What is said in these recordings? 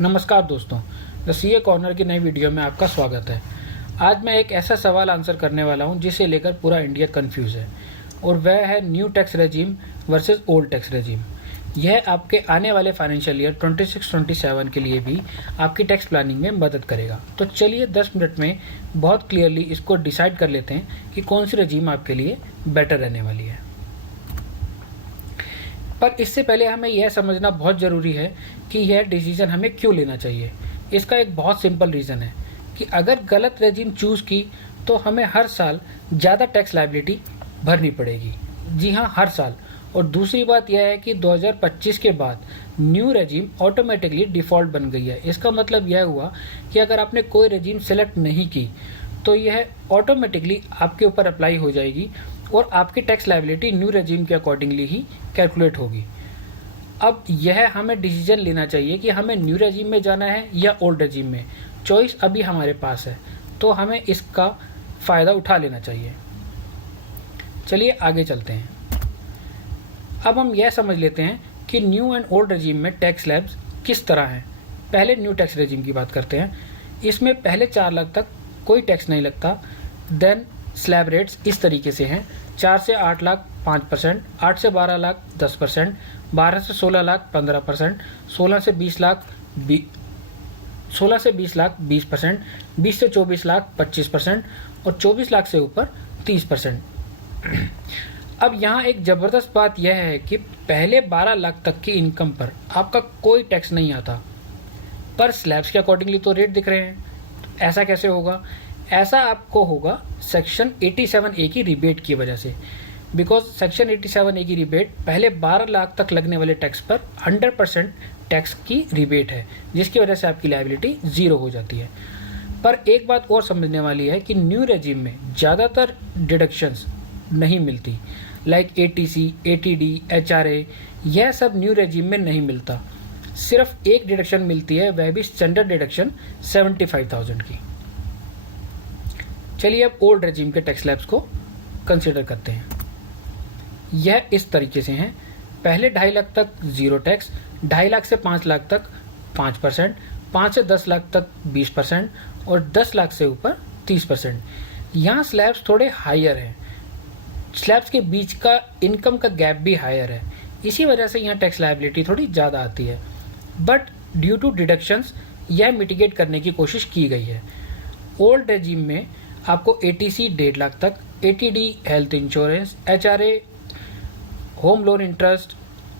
नमस्कार दोस्तों, the CA corner की नई वीडियो में आपका स्वागत है। आज मैं एक ऐसा सवाल आंसर करने वाला हूं जिसे लेकर पूरा इंडिया कंफ्यूज है और वह है new tax regime versus old tax regime. यह आपके आने वाले फाइनेंशियल ईयर 26-27 के लिए भी आपकी टैक्स प्लानिंग में मदद करेगा। तो चलिए 10 मिनट में बहुत क्लियरली इसको डिसाइड कर लेते हैं कि कौन सी रेजिम आपके लिए बेटर रहने वाली है। पर इससे पहले हमें यह समझना बहुत ज़रूरी है कि यह डिसीजन हमें क्यों लेना चाहिए। इसका एक बहुत सिंपल रीज़न है कि अगर गलत रेजिम चूज़ की तो हमें हर साल ज़्यादा टैक्स लायबिलिटी भरनी पड़ेगी। जी हाँ, हर साल। और दूसरी बात यह है कि 2025 के बाद न्यू रेजिम ऑटोमेटिकली डिफ़ॉल्ट बन गई है। इसका मतलब यह हुआ कि अगर आपने कोई रेजिम सेलेक्ट नहीं की तो यह ऑटोमेटिकली आपके ऊपर अप्लाई हो जाएगी और आपकी टैक्स लायबिलिटी न्यू रेजिम के अकॉर्डिंगली ही कैलकुलेट होगी। अब यह हमें डिसीजन लेना चाहिए कि हमें न्यू रेजिम में जाना है या ओल्ड रेजिम में। चॉइस अभी हमारे पास है तो हमें इसका फ़ायदा उठा लेना चाहिए। चलिए आगे चलते हैं। अब हम यह समझ लेते हैं कि न्यू एंड ओल्ड रेजिम में टैक्स स्लैब्स किस तरह हैं। पहले न्यू टैक्स रेजिम की बात करते हैं। इसमें पहले 4 लाख तक कोई टैक्स नहीं लगता। देन स्लैब रेट्स इस तरीके से हैं: 4 से 8 लाख 5%, 8 से 12 लाख 10%, 12 से 16 लाख 15%, 16 से 20 लाख 20%, 20 से 24 लाख 25% और 24 लाख से ऊपर 30%। अब यहाँ एक ज़बरदस्त बात यह है कि पहले 12 लाख तक की इनकम पर आपका कोई टैक्स नहीं आता, पर स्लैब्स के अकॉर्डिंगली तो रेट दिख रहे हैं। ऐसा कैसे होगा? ऐसा आपको होगा सेक्शन 87A की रिबेट की वजह से। बिकॉज सेक्शन 87A की रिबेट पहले 12 लाख तक लगने वाले टैक्स पर 100% टैक्स की रिबेट है, जिसकी वजह से आपकी लायबिलिटी 0 हो जाती है। पर एक बात और समझने वाली है कि न्यू रेजिम में ज़्यादातर डिडक्शंस नहीं मिलती, लाइक ATC, ATD, HRA, यह सब न्यू रेजिम में नहीं मिलता। सिर्फ एक डिडक्शन मिलती है, वह भी स्टैंडर्ड डिडक्शन 75,000 की। चलिए अब ओल्ड रेजिम के टैक्स स्लैब्स को कंसिडर करते हैं। यह इस तरीके से हैं: पहले 2.5 लाख तक 0 टैक्स, 2.5 लाख से 5 लाख तक 5%, 5 से 10 लाख तक 20% और 10 लाख से ऊपर 30%। यहाँ स्लैब्स थोड़े हायर हैं। स्लैब्स के बीच का इनकम का गैप भी हायर है, इसी वजह से यहाँ टैक्स लायबिलिटी थोड़ी ज़्यादा आती है। बट ड्यू टू डिडक्शंस यह मिटिगेट करने की कोशिश की गई है। ओल्ड रेजिम में आपको ATC 1.5 लाख तक, ATD health insurance, HRA home loan interest,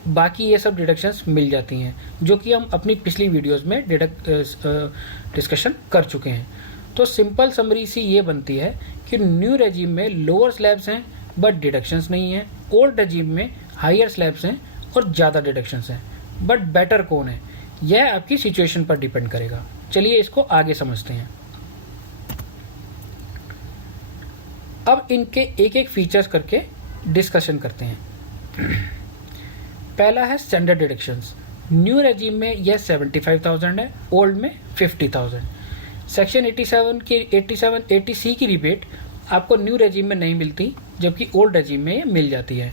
बाकी ये सब डिडक्शंस मिल जाती हैं, जो कि हम अपनी पिछली वीडियोस में डिस्कशन कर चुके हैं। तो सिंपल समरी सी ये बनती है कि न्यू रेजिम में लोअर स्लैब्स हैं बट डिडक्शंस नहीं हैं, ओल्ड रेजिम में हायर स्लैब्स हैं और ज़्यादा डिडक्शंस हैं। बट बेटर कौन है, यह आपकी सिचुएशन पर डिपेंड करेगा। चलिए इसको आगे समझते हैं। अब इनके एक एक फीचर्स करके डिस्कशन करते हैं। पहला है स्टैंडर्ड डिडक्शंस। न्यू रेजिम में यह 75,000 है, ओल्ड में 50,000। सेक्शन 87 ATC की रिबेट आपको न्यू रेजिम में नहीं मिलती, जबकि ओल्ड रेजिम में ये मिल जाती है।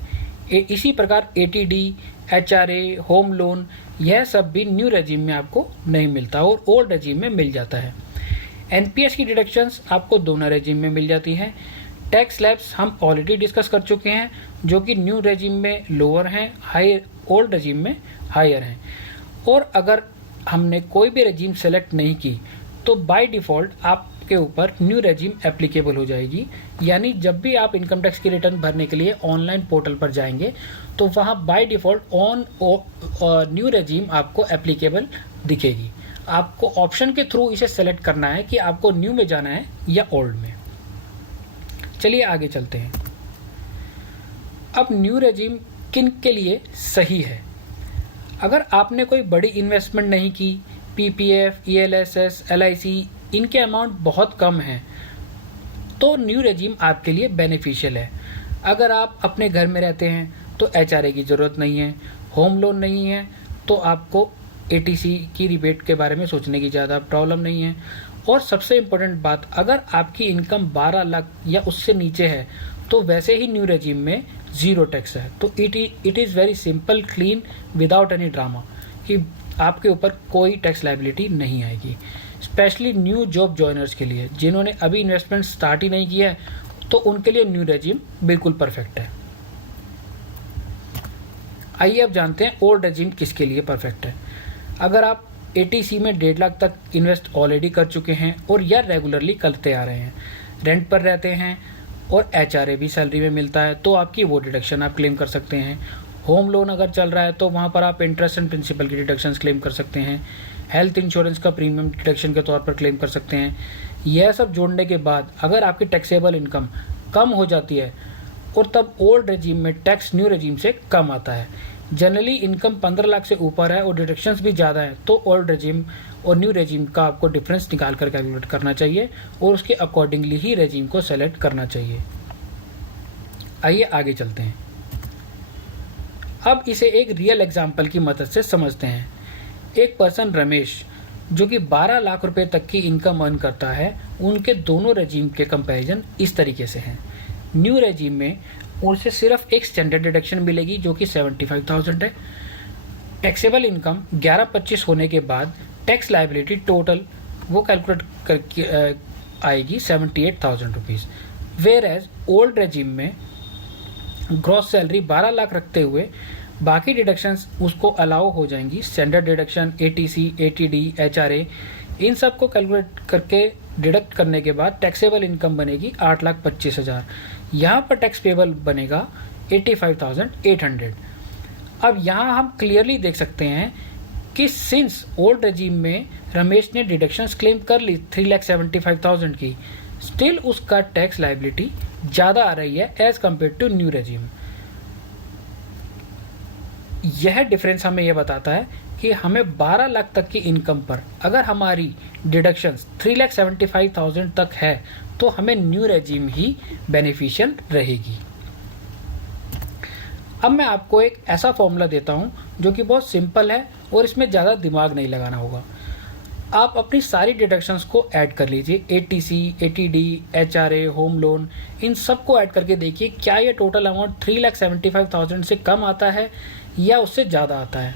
इसी प्रकार ATD, HRA, होम लोन, यह सब भी न्यू रेजिम में आपको नहीं मिलता और ओल्ड रेजिम में मिल जाता है। NPS की डिडक्शंस आपको दोनों रेजिम में मिल जाती हैं। टैक्स स्लैब्स हम ऑलरेडी डिस्कस कर चुके हैं, जो कि न्यू रेजिम में लोअर हैं, हायर ओल्ड रेजिम में हायर हैं। और अगर हमने कोई भी रेजिम सेलेक्ट नहीं की तो बाय डिफ़ॉल्ट आपके ऊपर न्यू रेजिम एप्लीकेबल हो जाएगी। यानी जब भी आप इनकम टैक्स की रिटर्न भरने के लिए ऑनलाइन पोर्टल पर जाएंगे तो वहाँ बाय डिफ़ॉल्ट न्यू रेजिम आपको एप्लीकेबल दिखेगी। आपको ऑप्शन के थ्रू इसे सेलेक्ट करना है कि आपको न्यू में जाना है या ओल्ड में। चलिए आगे चलते हैं। अब न्यू रेजिम किन के लिए सही है? अगर आपने कोई बड़ी इन्वेस्टमेंट नहीं की, PPF, ELSS, LIC, इनके अमाउंट बहुत कम हैं, तो न्यू रेजिम आपके लिए बेनिफिशियल है। अगर आप अपने घर में रहते हैं तो HRA की ज़रूरत नहीं है, होम लोन नहीं है तो आपको ATC की रिबेट के बारे में सोचने की ज़्यादा प्रॉब्लम नहीं है। और सबसे इम्पोर्टेंट बात, अगर आपकी इनकम 12 लाख या उससे नीचे है तो वैसे ही न्यू रेजिम में 0 टैक्स है। तो it is very simple, clean, without any drama कि आपके ऊपर कोई टैक्स लायबिलिटी नहीं आएगी। स्पेशली न्यू जॉब जॉइनर्स के लिए, जिन्होंने अभी इन्वेस्टमेंट स्टार्ट ही नहीं किया है, तो उनके लिए न्यू रेजिम बिल्कुल परफेक्ट है। आइए अब जानते हैं ओल्ड रेजिम किसके लिए परफेक्ट है। अगर आप एटीसी में 1.5 लाख तक इन्वेस्ट ऑलरेडी कर चुके हैं और या रेगुलरली करते आ रहे हैं, रेंट पर रहते हैं और एचआरए भी सैलरी में मिलता है, तो आपकी वो डिडक्शन आप क्लेम कर सकते हैं। होम लोन अगर चल रहा है तो वहाँ पर आप इंटरेस्ट एंड प्रिंसिपल की डिडक्शंस क्लेम कर सकते हैं। हेल्थ इंश्योरेंस का प्रीमियम डिडक्शन के तौर पर क्लेम कर सकते हैं। यह सब जोड़ने के बाद अगर आपकी टैक्सेबल इनकम कम हो जाती है और तब ओल्ड रेजिम में टैक्स न्यू रेजिम से कम आता है। जनरली इनकम 15 लाख से ऊपर है और डिडक्शंस भी ज़्यादा है, तो ओल्ड रेजिम और न्यू रेजिम का आपको डिफरेंस निकाल कर कैलकुलेट करना चाहिए और उसके अकॉर्डिंगली ही रेजिम को सेलेक्ट करना चाहिए। आइए आगे चलते हैं। अब इसे एक रियल एग्जाम्पल की मदद से समझते हैं। एक पर्सन रमेश, जो कि 12 लाख रुपए तक की इनकम अर्न करता है, उनके दोनों रेजिम के कंपैरिजन इस तरीके से हैं। न्यू रेजिम में उनसे सिर्फ एक स्टैंडर्ड डिडक्शन मिलेगी जो कि 75,000 है। टैक्सेबल इनकम 11-25 होने के बाद टैक्स लायबिलिटी टोटल वो कैलकुलेट करके आएगी 78,000 rupees. Whereas old regime में ग्रॉस सैलरी 12 लाख रखते हुए बाकी डिडक्शंस उसको अलाउ हो जाएंगी। Standard deduction, eighty C, eighty D, HRA, इन सब को कैलकुलेट करके डिडक्ट करने के बाद टैक्सेबल इनकम बनेगी 8,25,000। यहाँ पर टैक्स पेबल बनेगा 85,800। अब यहाँ हम क्लियरली देख सकते हैं कि सिंस ओल्ड रेजिम में रमेश ने डिडक्शंस क्लेम कर ली 3,75,000 की, स्टिल उसका टैक्स लायबिलिटी ज़्यादा आ रही है as compare to new regime. यह डिफरेंस हमें यह बताता है कि हमें 12 लाख तक की इनकम पर अगर हमारी डिडक्शंस 3,75,000 तक है तो हमें न्यू रेजिम ही बेनिफिशियल रहेगी। अब मैं आपको एक ऐसा फॉर्मूला देता हूं जो कि बहुत सिंपल है और इसमें ज़्यादा दिमाग नहीं लगाना होगा। आप अपनी सारी डिडक्शंस को ऐड कर लीजिए, eighty C, eighty D, HRA, home loan, इन सब को ऐड करके देखिए क्या ये टोटल अमाउंट 3,75,000 से कम आता है या उससे ज़्यादा आता है।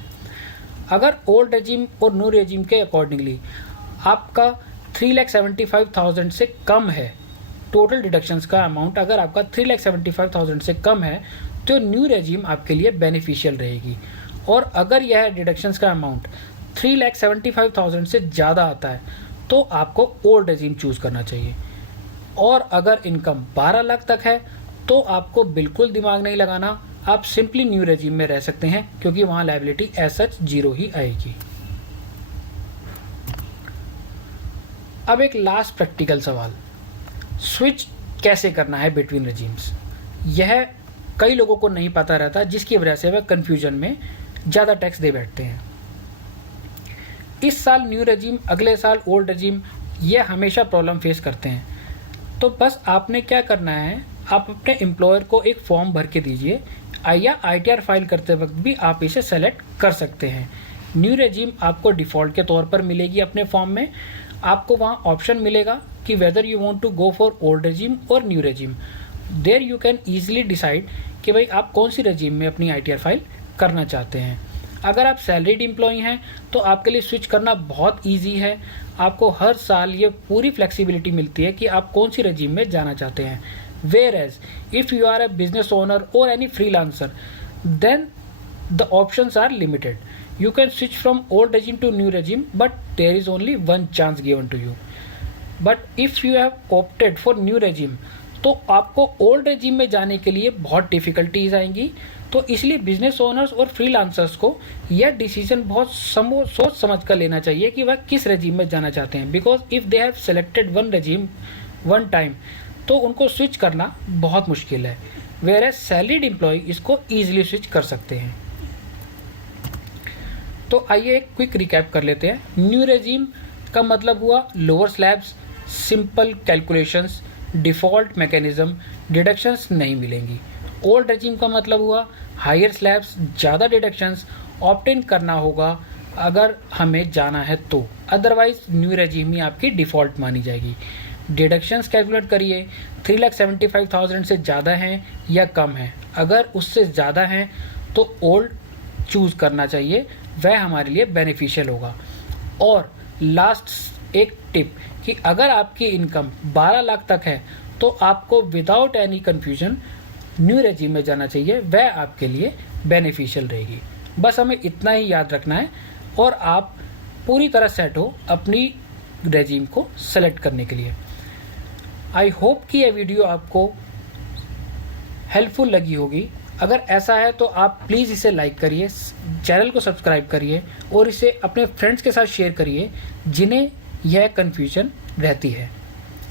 अगर ओल्ड रेजिम और न्यू रेजिम के अकॉर्डिंगली आपका 3,75,000 से कम है, टोटल डिडक्शंस का अमाउंट अगर आपका 3,75,000 से कम है, तो न्यू रेजिम आपके लिए बेनिफिशियल रहेगी। और अगर यह डिडक्शंस का अमाउंट 3,75,000 से ज़्यादा आता है तो आपको ओल्ड रेजिम चूज़ करना चाहिए। और अगर इनकम 12 लाख तक है तो आपको बिल्कुल दिमाग नहीं लगाना, आप सिंपली न्यू रेजिम में रह सकते हैं क्योंकि वहाँ लायबिलिटी एज सच 0 ही आएगी। अब एक लास्ट प्रैक्टिकल सवाल, स्विच कैसे करना है बिटवीन रेजिम्स। यह कई लोगों को नहीं पता रहता, जिसकी वजह से वह कन्फ्यूजन में ज़्यादा टैक्स दे बैठते हैं। इस साल न्यू रेजिम, अगले साल ओल्ड रेजिम, ये हमेशा प्रॉब्लम फेस करते हैं। तो बस आपने क्या करना है, आप अपने एम्प्लॉयर को एक फॉर्म भर के दीजिए या आईटीआर फाइल करते वक्त भी आप इसे सेलेक्ट कर सकते हैं। न्यू रेजिम आपको डिफ़ॉल्ट के तौर पर मिलेगी अपने फॉर्म में। आपको वहाँ ऑप्शन मिलेगा कि whether you want to go for old regime और new regime. There you can easily decide कि भाई आप कौन सी रेजिम में अपनी आईटीआर फाइल करना चाहते हैं। अगर आप सैलरीड एम्प्लॉय हैं तो आपके लिए स्विच करना बहुत ईजी है। आपको हर साल ये पूरी फ्लेक्सिबिलिटी मिलती है कि आप कौन सी रेजिम में जाना चाहते हैं। Whereas if you are a business owner or any freelancer, then the options are limited. You can switch from old regime to new regime, but there is only one chance given to you. But if you have opted for new regime, तो आपको old regime में जाने के लिए बहुत difficulties आएंगी। तो इसलिए बिजनेस ओनर्स और फ्रीलांसर्स को यह डिसीजन बहुत सोच समझ कर लेना चाहिए कि वह किस रेजिम में जाना चाहते हैं। Because if they have selected one regime one time तो उनको स्विच करना बहुत मुश्किल है। वेयर एज सैलरीड एम्प्लॉय इसको ईजिली स्विच कर सकते हैं। तो आइए एक क्विक रिकैप कर लेते हैं। न्यू रेजिम का मतलब हुआ lower slabs, simple calculations, default mechanism, deductions नहीं मिलेंगी। ओल्ड रेजिम का मतलब हुआ हायर स्लैब्स, ज़्यादा डिडक्शंस, ऑप्ट इन करना होगा अगर हमें जाना है तो, अदरवाइज न्यू रेजिम ही आपकी डिफ़ॉल्ट मानी जाएगी। डिडक्शंस कैलकुलेट करिए, 3,75,000 से ज़्यादा हैं या कम हैं। अगर उससे ज़्यादा हैं तो ओल्ड चूज़ करना चाहिए, वह हमारे लिए बेनिफिशियल होगा। और लास्ट एक टिप कि अगर आपकी इनकम 12 लाख तक है तो आपको without any confusion new regime में जाना चाहिए, वह आपके लिए बेनिफिशियल रहेगी। बस हमें इतना ही याद रखना है और आप पूरी तरह सेट हो अपनी रेजिम को सेलेक्ट करने के लिए। आई होप कि यह वीडियो आपको हेल्पफुल लगी होगी। अगर ऐसा है तो आप प्लीज़ इसे लाइक करिए, चैनल को सब्सक्राइब करिए और इसे अपने फ्रेंड्स के साथ शेयर करिए जिन्हें यह कन्फ्यूजन रहती है।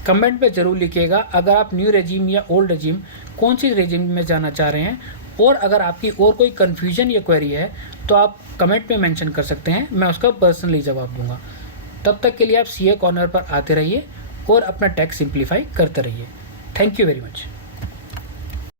कमेंट में ज़रूर लिखिएगा अगर आप न्यू रेजिम या ओल्ड रेजिम कौन सी रेजिम में जाना चाह रहे हैं, और अगर आपकी और कोई कन्फ्यूजन या क्वेरी है तो आप कमेंट में मेंशन कर सकते हैं, मैं उसका पर्सनली जवाब दूंगा। तब तक के लिए आप सीए कॉर्नर पर आते रहिए और अपना टैक्स सिंप्लीफाई करते रहिए। Thank you very much.